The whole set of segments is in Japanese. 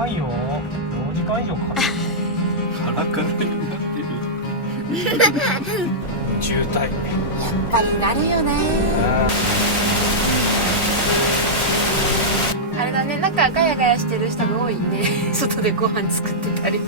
長いよ。4時間以上かかる。カラカラになってる。渋滞。やっぱりなるよね。あれだね、なんかガヤガヤしてる人が多いね。外でご飯作ってたり。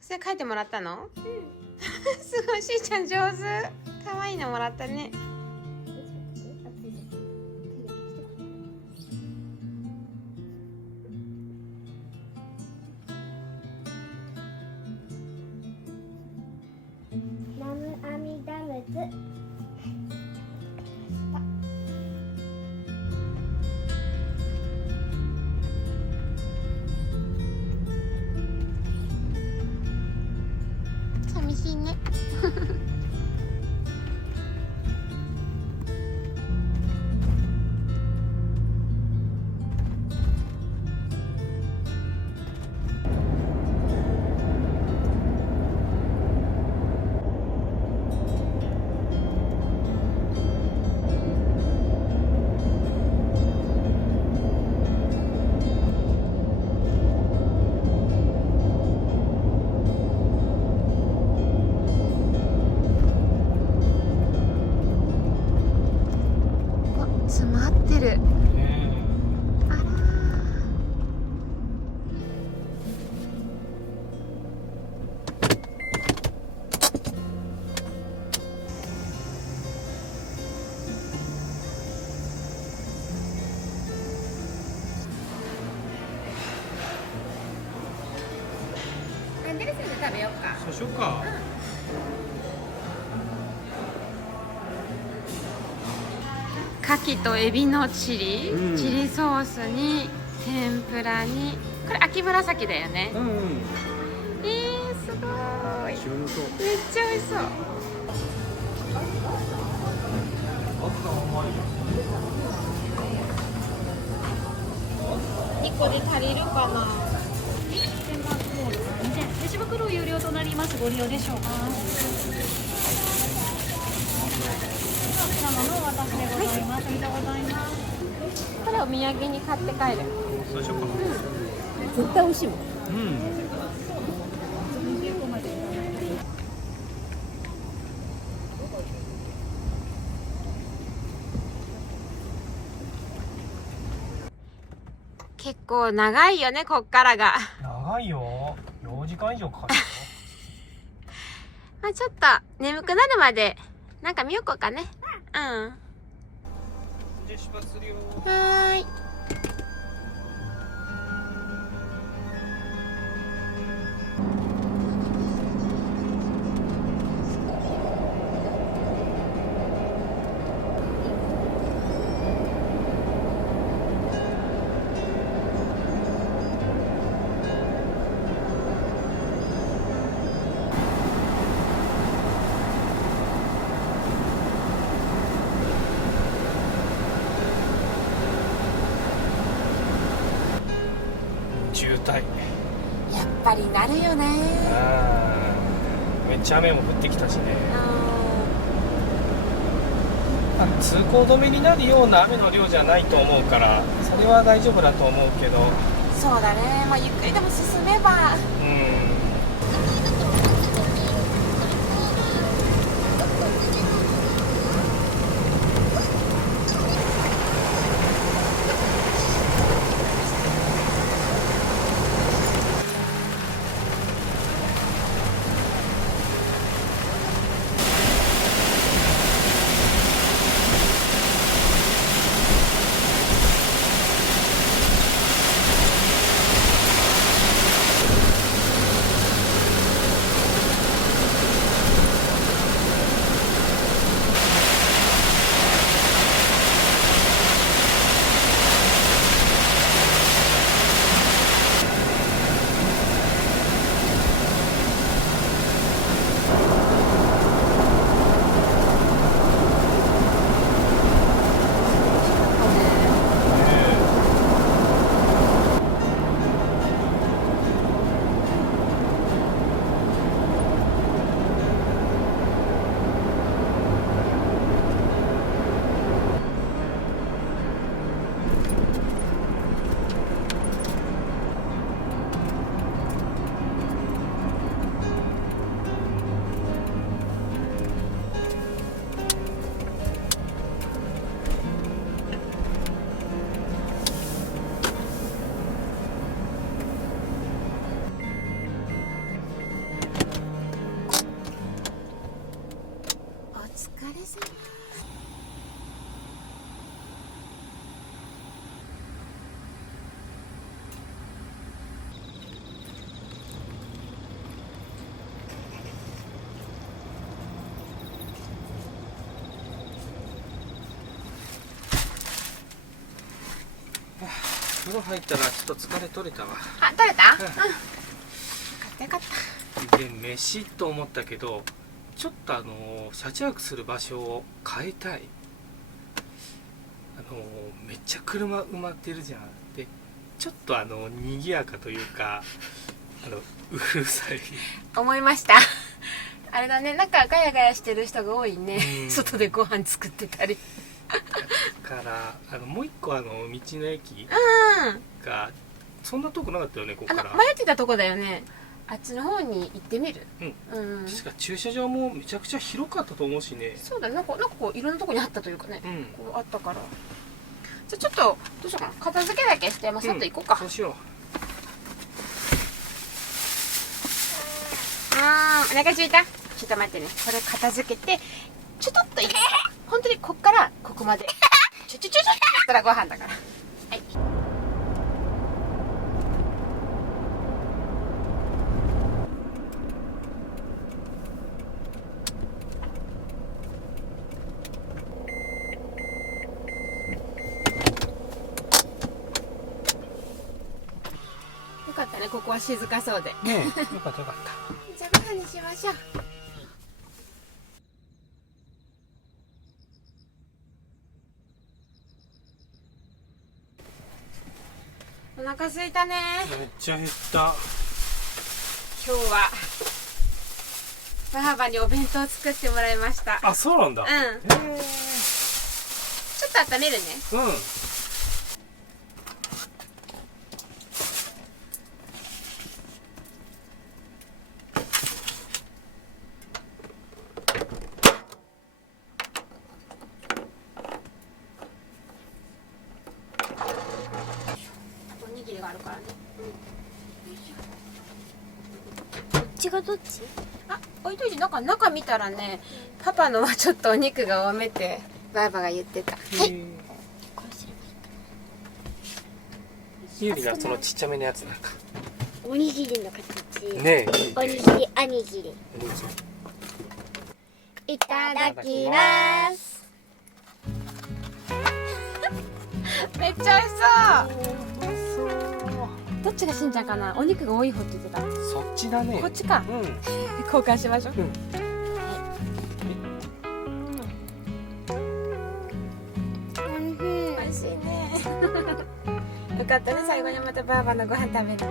それ書いてもらったの？うん。すごい、しーちゃん上手。可愛いのもらったね。ナムアミダ仏。寂しいね。詰まってる。あらアンデルセンで食べようか。そうしようか。牡蠣とエビのチリ、チリソースに天ぷらに、これ秋紫だよね。うんうん。すごい。旬そう。めっちゃ美味しそう。2個で足りるかな。レジ袋有料となります。ご利用でしょうか。生のお渡しでございます。ありがとうございます。これお土産に買って帰る。そうしようか。絶対美味しいもん。うん。結構長いよね、こっからが。長いよ。4時間以上かかるよ。まあちょっと眠くなるまでなんか見ようかね。うん。じゃあ出発するよ。はーい。渋滞。やっぱりなるよね。めっちゃ雨も降ってきたしね。通行止めになるような雨の量じゃないと思うから、それは大丈夫だと思うけど。そうだね。まあゆっくりでも進めば。うん。風呂入ったらちょっと疲れ取れたわ。あ、取れた？うん。よかったよかった。で飯と思ったけど、ちょっと車中泊する場所を変えたい。めっちゃ車埋まってるじゃん。でちょっと賑やかというかうるさい。思いました。あれだね、なんかガヤガヤしてる人が多いね。外でご飯作ってたり。からもう一個道の駅うん。がそんな遠くなかったよね、ここから。迷ってたとこだよね。あっちの方に行ってみる？うん。うん。確か駐車場もめちゃくちゃ広かったと思うしね。そうだね、なんかこういろんなとこにあったというかね。うん。こうあったから。じゃあちょっとどうしようかな。片付けだけしてさっと行こうか。そうしよう。お腹空いた？ちょっと待ってね。これ片付けてちょっといいですか？本当にこっからここまでちょってやったらご飯だから。はい。よかったね、ここは静かそうで。ねえ、よかったよかった。じゃあご飯にしましょう。お腹空いたね。めっちゃ減った。今日はばあばにお弁当作ってもらいました。あ、そうなんだ。うん。ちょっと温めるね。うん。おにぎりがあるからね。こっちがどっち？あ、置いといて、中見たらね、パパのはちょっとお肉が多めってばあばが言ってた。はい。こうすればいいかゆりなそのちっちゃめのやつなんか。おにぎりの形。ねえ。おにぎり、あにぎり。おにぎり。いただきます。めっちゃ美味しそう。どっちがしんちゃんかな。お肉が多い方って言ってた。そっちだね。こっちか。うん。交換しましょう。美味しいね。よかったね、最後にまたばあばのご飯食べれてね。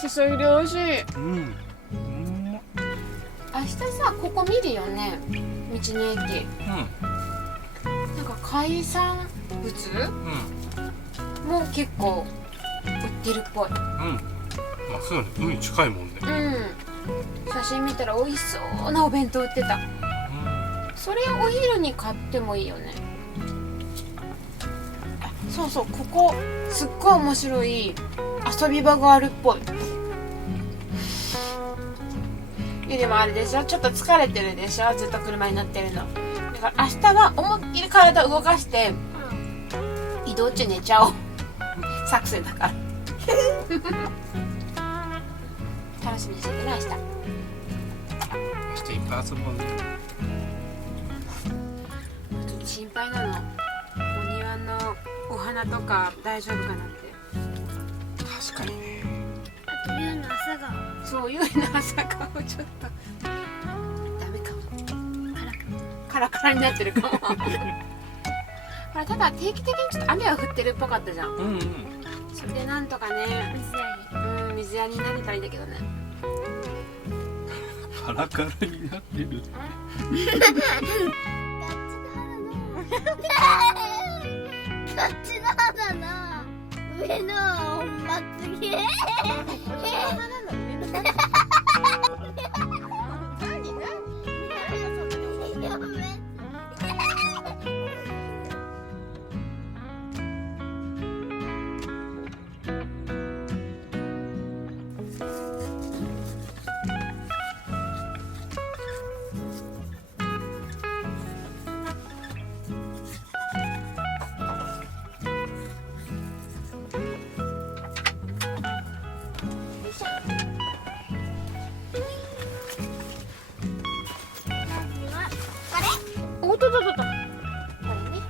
しそ入り美味しい。うん。明日さ、ここ見るよね。道の駅。なんか海産物も結構売ってるっぽい。まあそうだね、海近いもんね。うん。写真見たら美味しそうなお弁当売ってた。それをお昼に買ってもいいよね。あ、そうそう、ここすっごい面白い遊び場があるっぽい。でもあれでしょ、ちょっと疲れてるでしょ、ずっと車に乗ってるの。だから明日は思いっきり体動かして移動中寝ちゃおう作戦だから楽しみにしててね、明日。明日いっぱい遊ぼうね。ちょっと心配なの。お庭のお花とか大丈夫かなって。確かにね。あと、夕の朝顔。そう、ゆいの朝顔ちょっとダメかも。カラカラになってるかもほら、ただ定期的にちょっと雨が降ってるっぽかったじゃん。うんうん。それでなんとかね、水やりになれたらいいんだけどね。カラカラになってる。こっちの肌の上のまつげ。とととと。これね。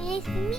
おやすみ。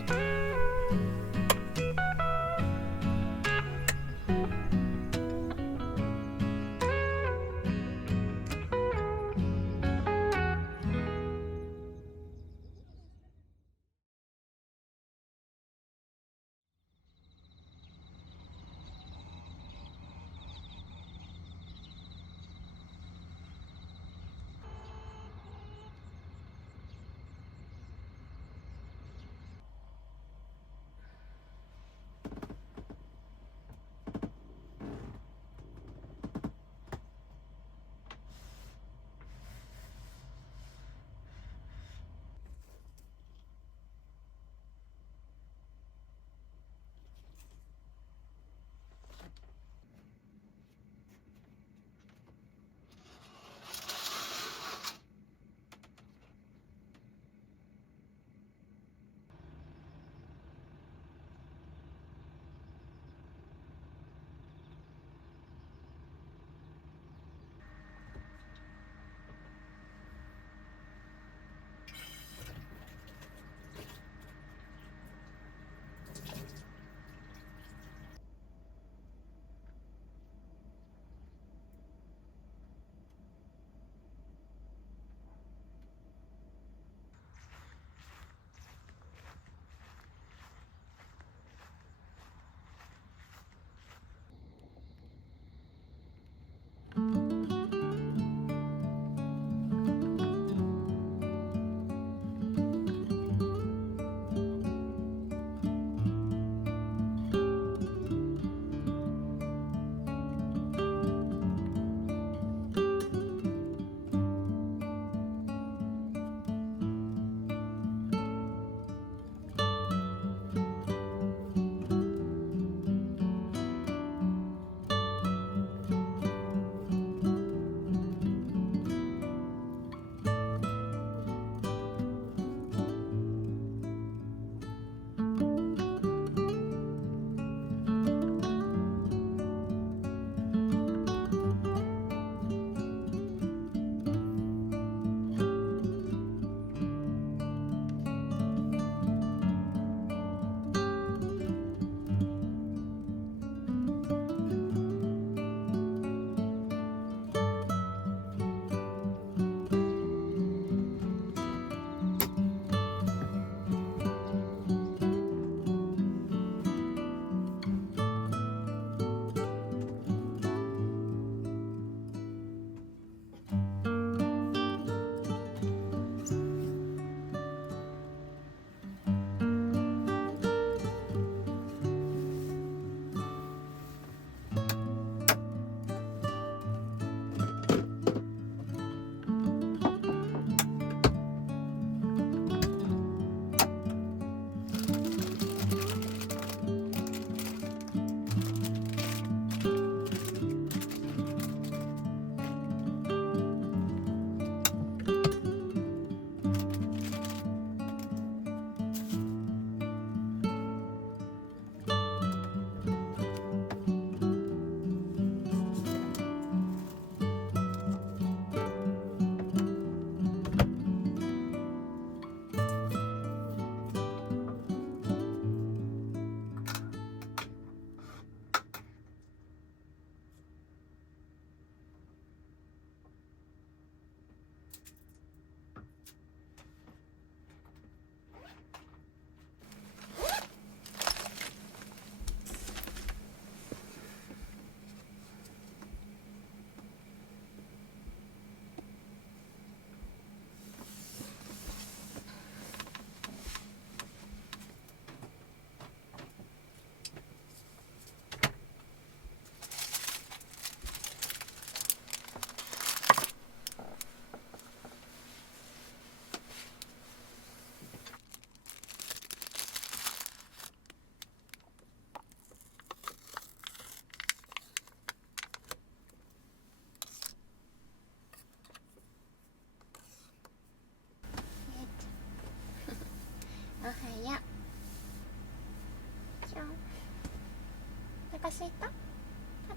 お腹すいた？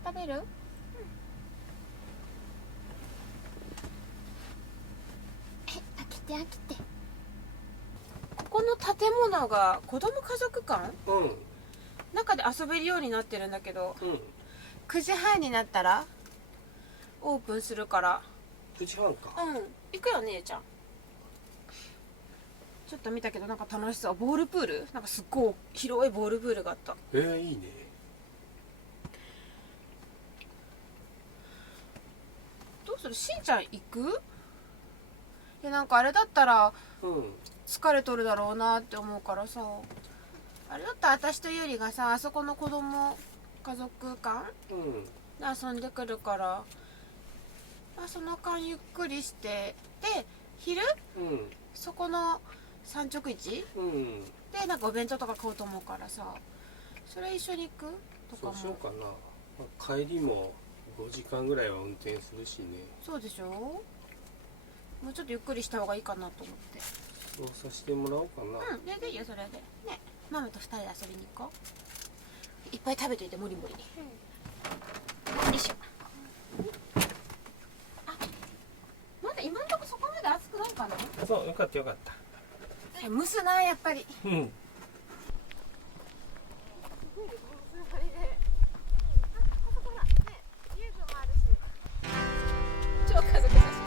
食べる？て飽きて。ここの建物が子供家族館うん中で遊べるようになってるんだけど、うん9時半になったらオープンするから、 9時半か。行くよ姉ちゃん。ちょっと見たけどなんか楽しそう。ボールプール、なんかすっごい広いボールプールがあった。いいね。どうする、しんちゃん行く？いやなんかあれだったらうん疲れとるだろうなって思うからさ、あれだったら私とゆりがさ、あそこの子供家族館うんで遊んでくるから、その間ゆっくりして、で昼うんそこの産直市うんでなんかお弁当とか買おうと思うからさ、それ一緒に行くとかも。そうしようかな。まあ帰りも5時間ぐらいは運転するしね。そうでしょ。もうちょっとゆっくりした方がいいかなと思って。そうさせてもらおうかな。でいいよそれでね。ママと2人で遊びに行こう。いっぱい食べといてもりもり。よいしょ。まだ今んとこそこまで暑くないかな。そう、よかったよかった。蒸すなやっぱり。うん超家族写真。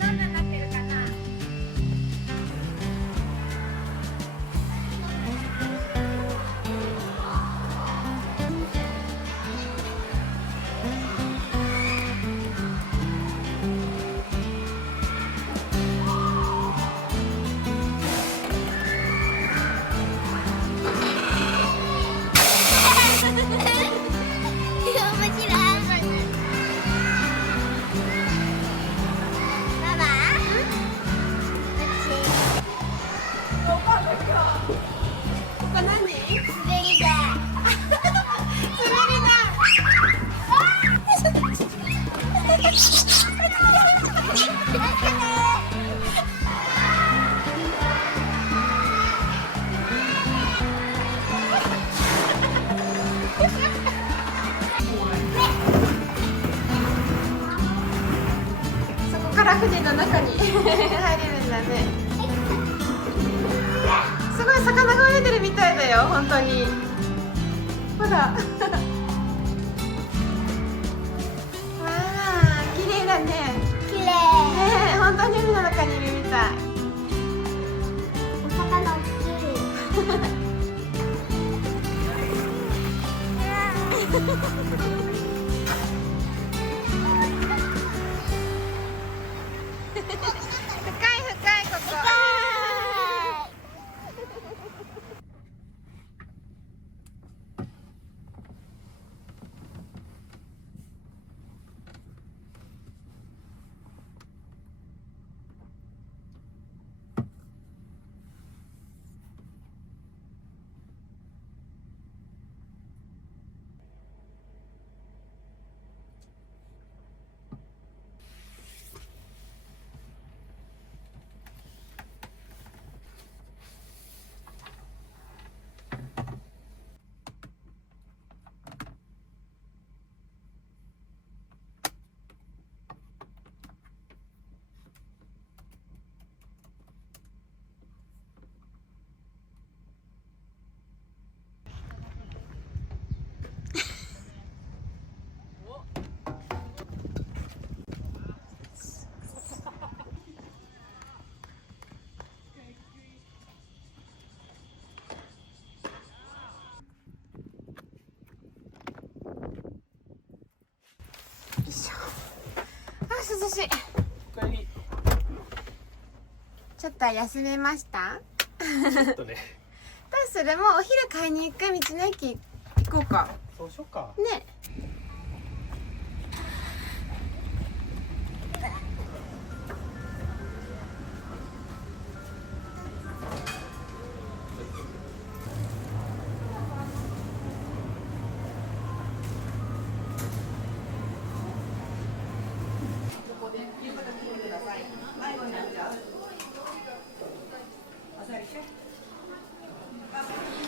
どんなになってるかな。そこから船の中に入れるんだね。すごい魚が泳いでるみたいだよ本当に。ほらわあ綺麗だね。綺麗。本当に海の中にいるみたい。お魚大きい。深いここ。涼しい。おかえり。ちょっと休めました。ちょっとね。どうする？もうお昼買いに行く？道の駅行こうか。そうしようか。ね。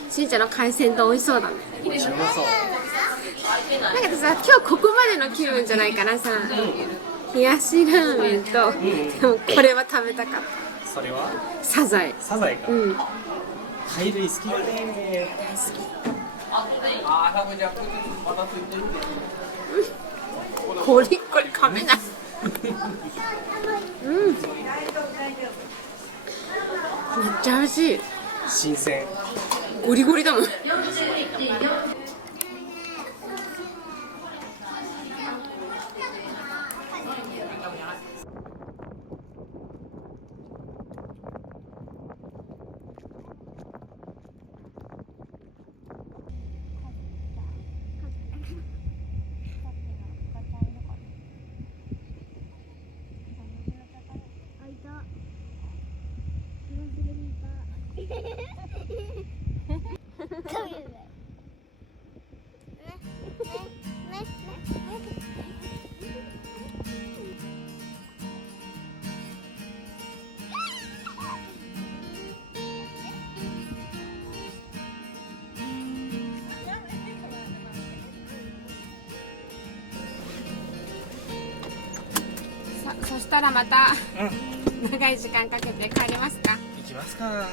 ししんちゃんの海鮮丼美味しそうだね。めっちゃうまそう。なんかさ、今日ここまでの気分じゃないからさ、冷やしラーメンと、でもこれは食べたかった。それはサザエ。サザエか。うん。貝類好きだね。コリコリ噛めない。うん。めっちゃ美味しい。新鮮。ゴリゴリだもん。そしたらまた、長い時間かけて帰れますか？行きますか。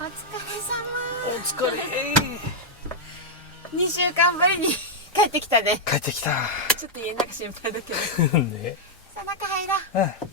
お疲れ。2週間ぶりに帰ってきたね。帰ってきた。ちょっと家の中心配だけど。ね。さあ中入ろう。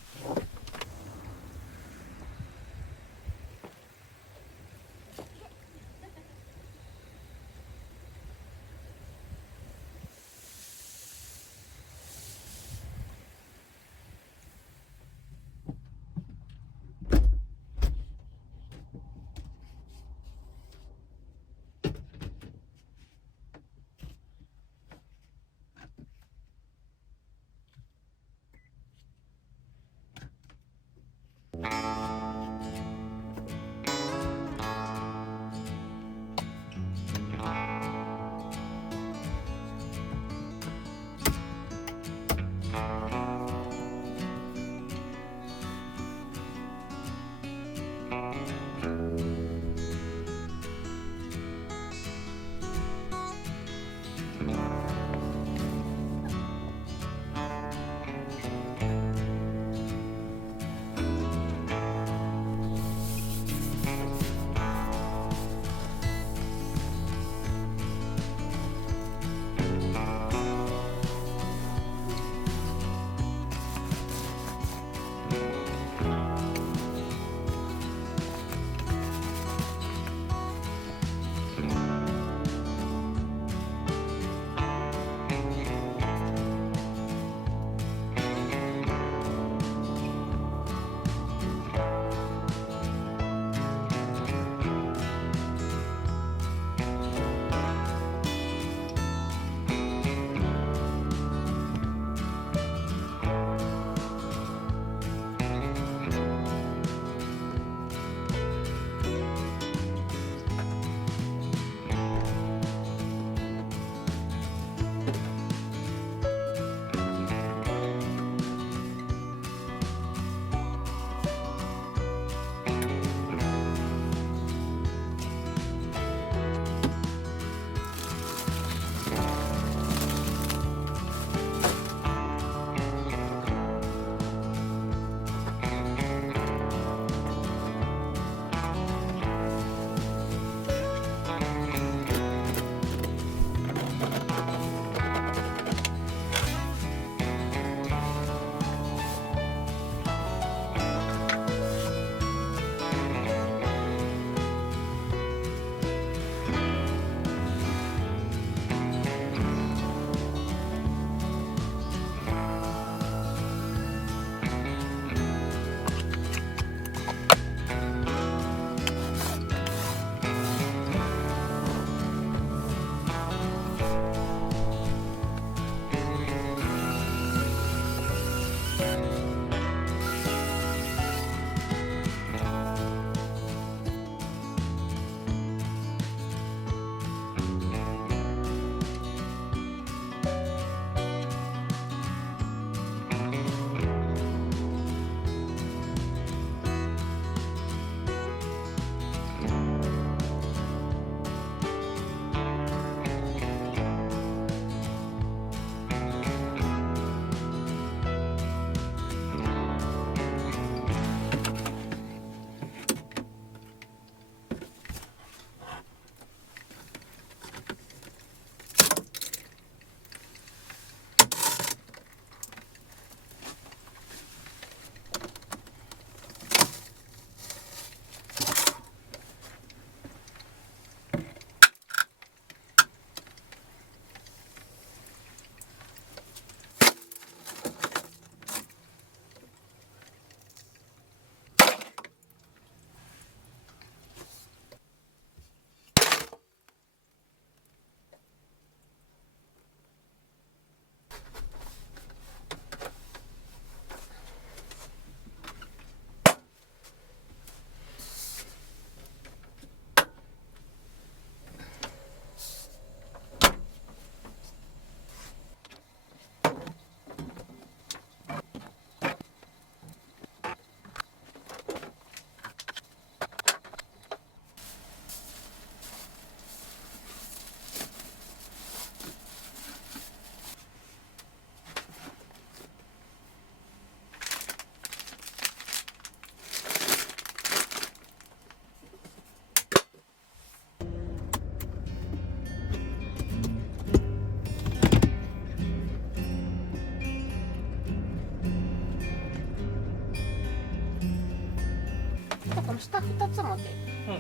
2つ持ってる。うんよ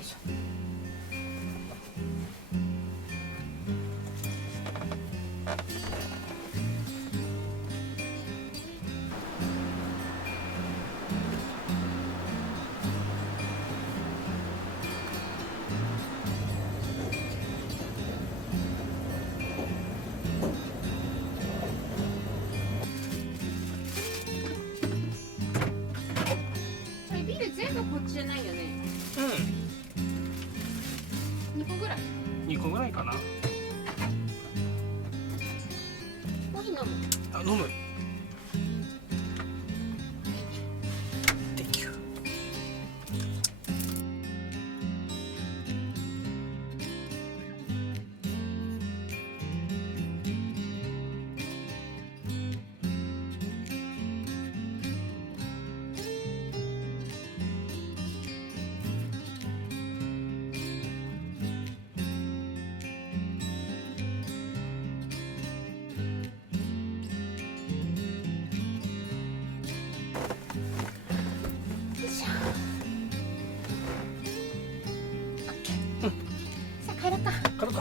いしょ。それビール全部こっちじゃないよね。2個ぐらい。2個ぐらいかな。コーヒー飲む。あ、飲む。Thank you。よいしょ。オッケー。さあ帰ろうか。買うか。